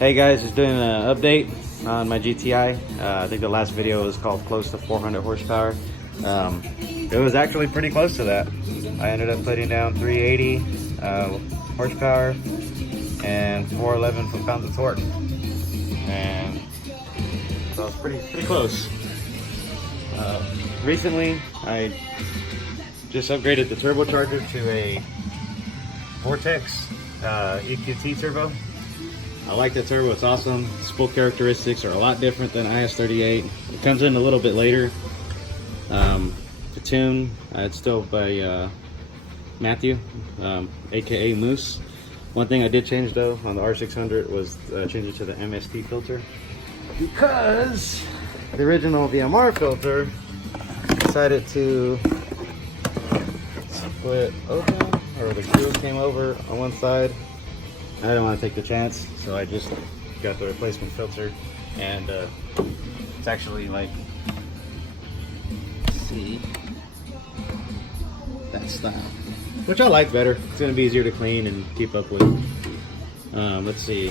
Hey guys, just doing an update on my GTI. I think the last video was called close to 400 horsepower. It was actually pretty close to that. I ended up putting down 380 horsepower and 411 foot-pounds of torque, and so it's pretty close. Recently, I just upgraded the turbocharger to a vortex Eqt turbo. I like the turbo, it's awesome. Spool characteristics are a lot different than IS38. It comes in a little bit later. The tune, it's still by Matthew, aka Moose. One thing I did change though on the R600 was change it to the MST filter, because the original VMR filter decided to split open, or the grills came over on one side. I didn't want to take the chance, so I just got the replacement filter, and it's actually like, let's see, that style, which I like better. It's going to be easier to clean and keep up with. Let's see,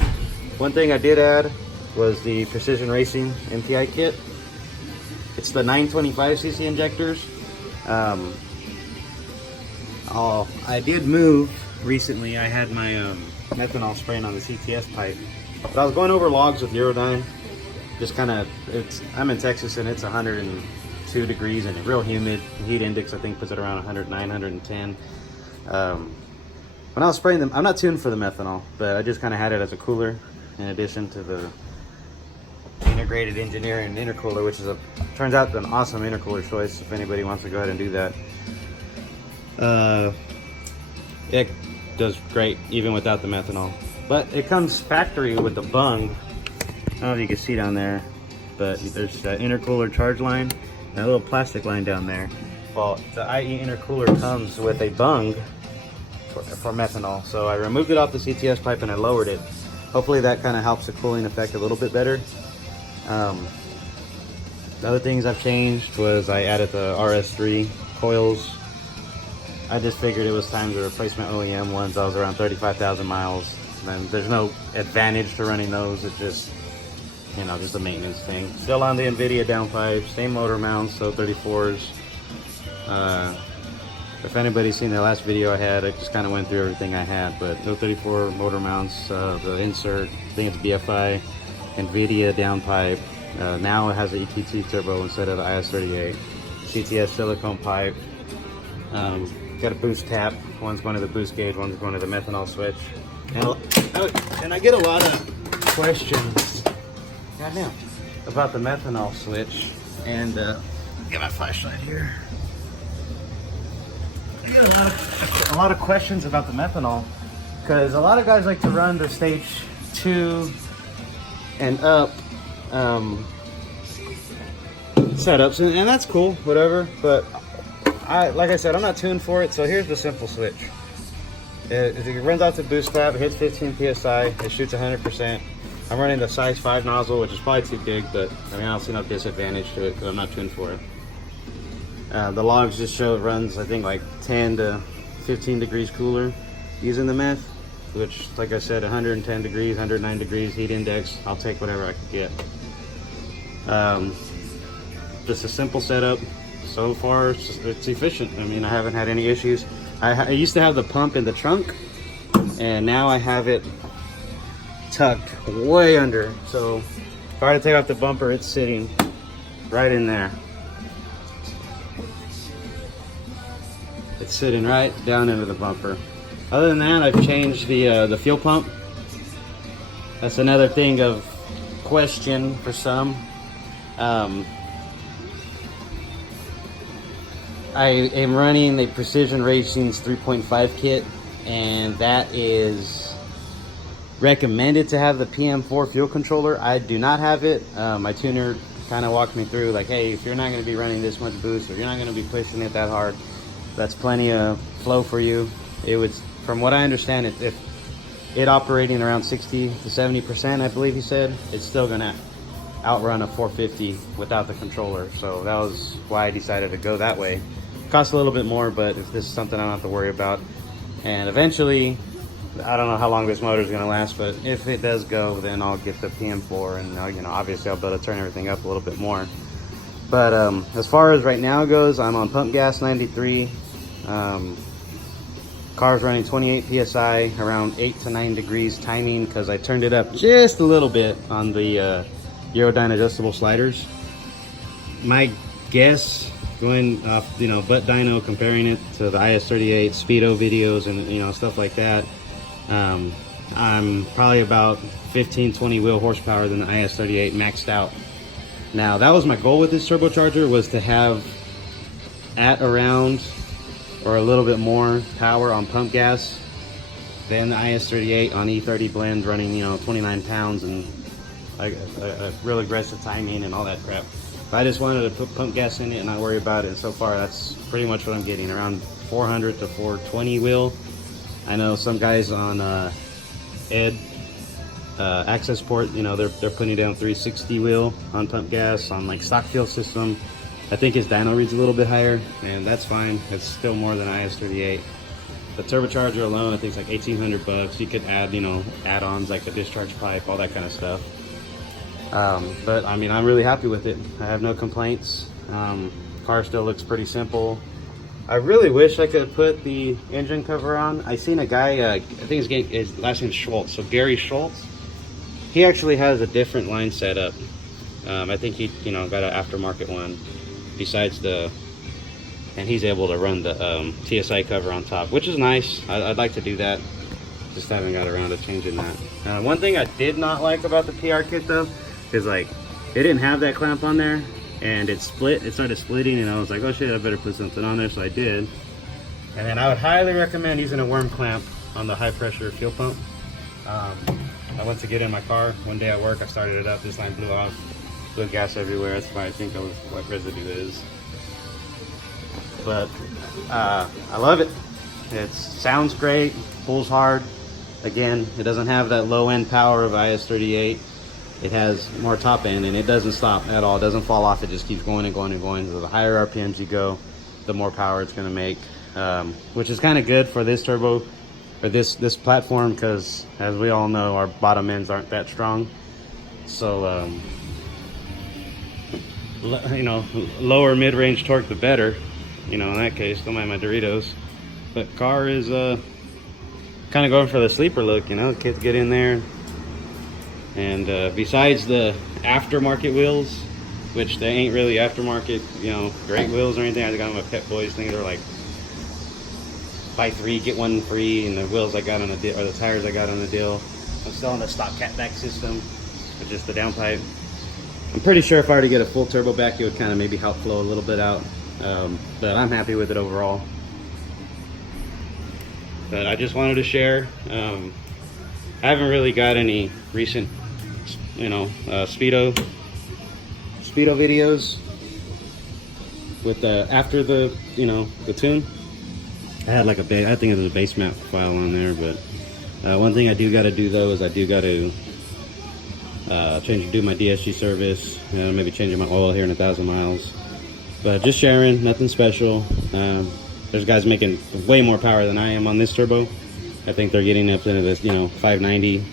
one thing I did add was the Precision Racing MTI kit. It's the 925cc injectors. I did move recently. I had my methanol spraying on the CTS pipe, but I was going over logs with Eurodyne. Just kind of, I'm in Texas and it's 102 degrees and real humid. Heat index I think puts it around 109, 110. When I was spraying them, I'm not tuned for the methanol, but I just kind of had it as a cooler in addition to the integrated engineering intercooler, which is turns out an awesome intercooler choice if anybody wants to go ahead and do that. It does great even without the methanol, but it comes factory with the bung. I don't know if you can see down there, but there's that intercooler charge line and a little plastic line down there. Well, the IE intercooler comes with a bung for methanol, so I removed it off the CTS pipe and I lowered it. Hopefully that kind of helps the cooling effect a little bit better. The other things I've changed was I added the RS3 coils. I just figured it was time to replace my OEM ones. I was around 35,000 miles. And there's no advantage to running those. It's just, you know, just a maintenance thing. Still on the NVIDIA downpipe, same motor mounts, so 34s. If anybody's seen the last video I had, I just kind of went through everything I had, but no 34 motor mounts. The insert, I think it's BFI, NVIDIA downpipe. Now it has an Eqt turbo instead of the IS38. CTS silicone pipe. Got a boost tap. One's going to the boost gauge, one's going to the methanol switch. And I get a lot of questions, goddamn, about the methanol switch. And get my flashlight here. I get a lot of questions about the methanol, because a lot of guys like to run the stage 2 and up setups, and that's cool, whatever. But like I said, I'm not tuned for it, so here's the simple switch. It runs out the boost tab, it hits 15 psi, it shoots 100%. I'm running the size 5 nozzle, which is probably too big, but I mean, I don't see no disadvantage to it because I'm not tuned for it. The logs just show it runs, I think, like 10 to 15 degrees cooler using the meth, which, like I said, 110 degrees, 109 degrees heat index. I'll take whatever I can get. Just a simple setup. So far, it's efficient. I mean, I haven't had any issues. I used to have the pump in the trunk, and now I have it tucked way under. So if I were to take off the bumper, it's sitting right in there. It's sitting right down into the bumper. Other than that, I've changed the fuel pump. That's another thing of question for some. I am running the Precision Racing's 3.5 kit, and that is recommended to have the PM4 fuel controller. I do not have it. My tuner kind of walked me through, like, hey, if you're not going to be running this much boost, or you're not going to be pushing it that hard, that's plenty of flow for you. It would, from what I understand, if it operating around 60 to 70%, I believe he said, it's still going to outrun a 450 without the controller. So that was why I decided to go that way. Costs a little bit more, but if this is something I don't have to worry about. And eventually I don't know how long this motor is going to last, but if it does go, then I'll get the PM4, and you know, obviously I'll be able to turn everything up a little bit more. But as far as right now goes, I'm on pump gas 93. Car's running 28 psi, around 8 to 9 degrees timing, because I turned it up just a little bit on the Eurodyne adjustable sliders. My guess, going off, you know, butt dyno, comparing it to the IS38 Speedo videos and, you know, stuff like that, I'm probably about 15-20 wheel horsepower than the IS38 maxed out. Now, that was my goal with this turbocharger, was to have at around or a little bit more power on pump gas than the IS38 on E30 blend, running, you know, 29 pounds and a real aggressive timing and all that crap. I just wanted to put pump gas in it and not worry about it, and so far that's pretty much what I'm getting, around 400 to 420 wheel. I know some guys on Access Port, you know, they're putting down 360 wheel on pump gas on like stock fuel system. I think his dyno reads a little bit higher, and that's fine. It's still more than IS38. The turbocharger alone, I think, is like 1,800 bucks. You could add, you know, add-ons like the discharge pipe, all that kind of stuff. But I mean, I'm really happy with it. I have no complaints. Car still looks pretty simple. I really wish I could put the engine cover on. I seen a guy, I think his last name's Schultz, so Gary Schultz. He actually has a different line set up. I think he, you know, got an aftermarket one besides the, and he's able to run the TSI cover on top, which is nice. I'd like to do that. Just haven't got around to changing that. One thing I did not like about the PR kit though, is like, it didn't have that clamp on there, and it split. It started splitting, and I was like, oh shit, I better put something on there, so I did. And then I would highly recommend using a worm clamp on the high pressure fuel pump. I went to get in my car one day at work, I started it up, this line blew off, blew gas everywhere. That's why I think that was what residue is. But I love it. It sounds great, pulls hard. Again, it doesn't have that low end power of IS38. It has more top end, and it doesn't stop at all. It doesn't fall off. It just keeps going and going and going. So the higher RPMs you go, the more power it's going to make, which is kind of good for this turbo, or this platform, because as we all know, our bottom ends aren't that strong. So you know, lower mid-range torque the better. You know, in that case, don't mind my Doritos. But car is kind of going for the sleeper look. You know, kids get in there. And besides the aftermarket wheels, which they ain't really aftermarket, you know, great wheels or anything, I got them at Pep Boys. Things are like buy 3 get 1 free, and the wheels I got on the deal, or the tires I got on the deal. I'm still on the stock catback system with just the downpipe. I'm pretty sure if I were to get a full turbo back, it would kind of maybe help flow a little bit out. But I'm happy with it overall. But I just wanted to share. I haven't really got any recent, you know, Speedo videos with after the, you know, the tune. I had like I think it was a base map file on there, but one thing I do got to do though is I do got to do my DSG service, maybe changing my oil here in 1,000 miles. But just sharing, nothing special. There's guys making way more power than I am on this turbo. I think they're getting up into this, you know, 590,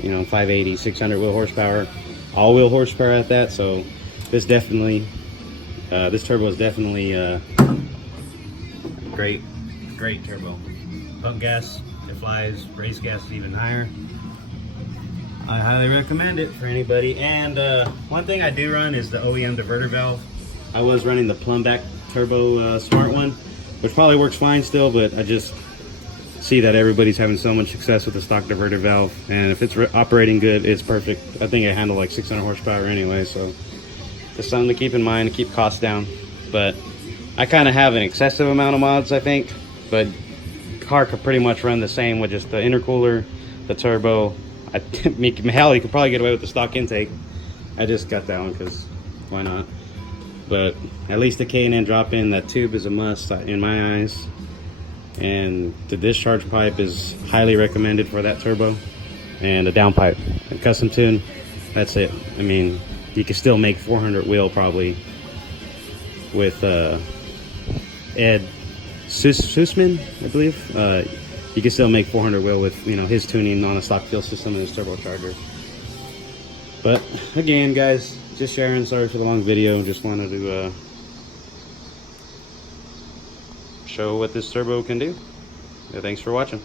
you know, 580, 600 wheel horsepower, all wheel horsepower at that. So this definitely, this turbo is definitely great turbo. Pump gas, it flies. Race gas is even higher. I highly recommend it for anybody. And one thing I do run is the OEM diverter valve. I was running the Plumback Turbo Smart one, which probably works fine still, but I just see that everybody's having so much success with the stock diverter valve, and if it's operating good, it's perfect. I think I handle like 600 horsepower anyway, so just something to keep in mind to keep costs down. But I kind of have an excessive amount of mods, I think, but car could pretty much run the same with just the intercooler, the turbo. Hell, you could probably get away with the stock intake. I just got that one because why not? But at least the K&N drop-in, that tube is a must in my eyes. And the discharge pipe is highly recommended for that turbo. And a downpipe, a custom tune, that's it. I mean, you can still make 400 wheel probably with Ed Sussman, I believe. you can still make 400 wheel with, you know, his tuning on a stock fuel system and his turbocharger. But again, guys, just sharing. Sorry for the long video. Just wanted to show what this turbo can do. Thanks for watching.